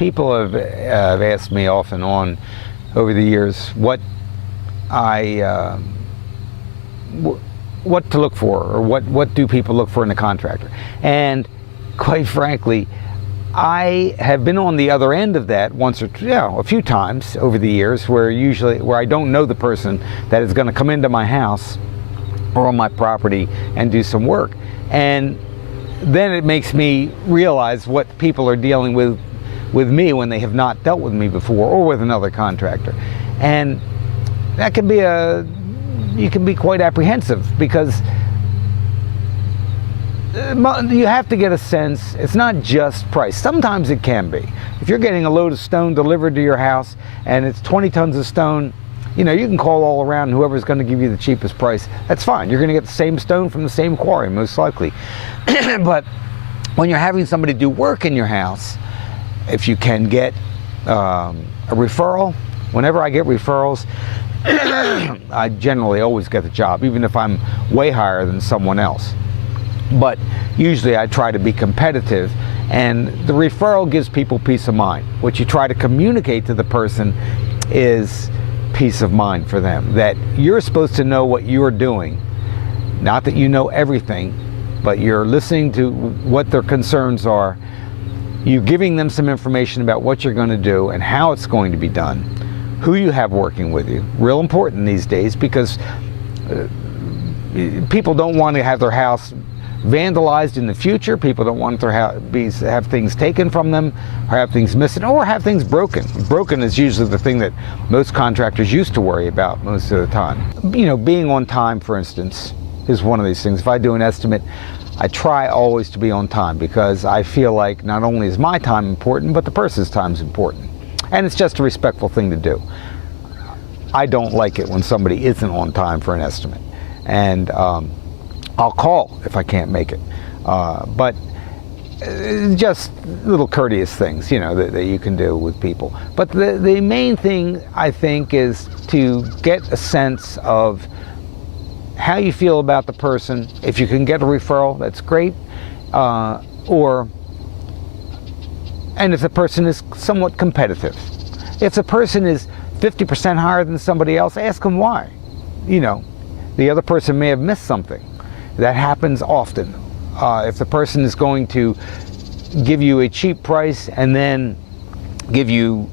People have asked me off and on over the years what to look for, or what do people look for in a contractor. And quite frankly, I have been on the other end of that once or a few times over the years, where I don't know the person that is going to come into my house or on my property and do some work. And then it makes me realize what people are dealing with me when they have not dealt with me before, or with another contractor. And that can be you can be quite apprehensive, because you have to get a sense. It's not just price. Sometimes it can be. If you're getting a load of stone delivered to your house and it's 20 tons of stone, you can call all around, and whoever's going to give you the cheapest price, that's fine. You're going to get the same stone from the same quarry, most likely. But when you're having somebody do work in your house, if you can get a referral, whenever I get referrals, I generally always get the job, even if I'm way higher than someone else. But usually I try to be competitive, and the referral gives people peace of mind. What you try to communicate to the person is peace of mind for them, that you're supposed to know what you're doing. Not that you know everything, but you're listening to what their concerns are. You're giving them some information about what you're going to do and how it's going to be done, who you have working with you. Real important these days, because people don't want to have their house vandalized in the future. People don't want their have things taken from them, or have things missing, or have things broken. Broken is usually the thing that most contractors used to worry about most of the time. Being on time, for instance, is one of these things. If I do an estimate, I try always to be on time, because I feel like not only is my time important, but the person's time is important. And it's just a respectful thing to do. I don't like it when somebody isn't on time for an estimate. And I'll call if I can't make it. But just little courteous things, that you can do with people. But the main thing, I think, is to get a sense of how you feel about the person. If you can get a referral, that's great. And if the person is somewhat competitive. If the person is 50% higher than somebody else, ask them why. The other person may have missed something. That happens often. If the person is going to give you a cheap price and then give you,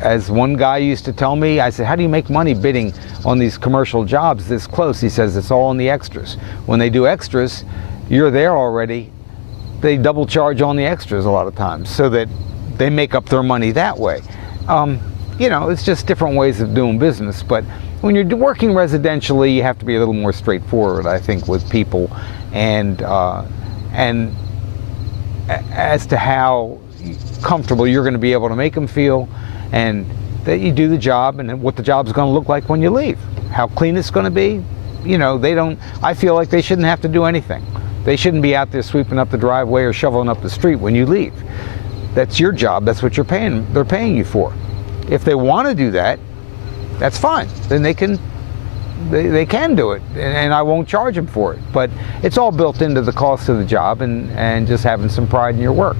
as one guy used to tell me, I said, how do you make money bidding on these commercial jobs this close? He says, it's all in the extras. When they do extras, you're there already. They double charge on the extras a lot of times, so that they make up their money that way. It's just different ways of doing business. But when you're working residentially, you have to be a little more straightforward, I think, with people, and as to how comfortable you're going to be able to make them feel, and that you do the job, and what the job's going to look like when you leave, how clean it's going to be. I feel like they shouldn't have to do anything. They shouldn't be out there sweeping up the driveway or shoveling up the street when you leave. That's your job. That's what they're paying you for. If they want to do that, that's fine. Then they can do it, and I won't charge them for it. But it's all built into the cost of the job, and just having some pride in your work.